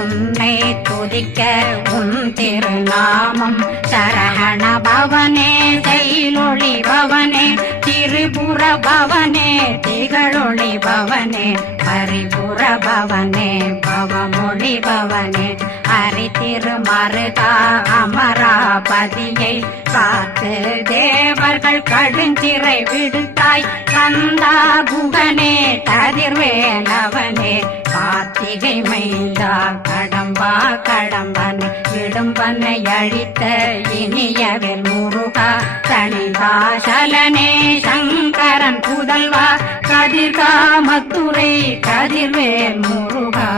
உன்னை துதிக்க உன் திருநாமம் சரஹண பவனே செயலொளி பவனே திரிபுர பவனே திகழொளி பவனே பரிபுர பவனே பவமொழி பவனே ஹரி திருமருகா அமராபதியை காத்து தேவர்கள் கடுஞ்சிறை விடுத்தாய் கந்தா குகனே கதிர்வேலவனே கார்த்திகை மைந்தா கடம்பா கடம்பன் விடும்பனை அழித்த இனியவில் முருகா தனிதாசலனே சங்கரன் புதல்வா கதிர்காமத்துறை கதிர்வேல் முருகா.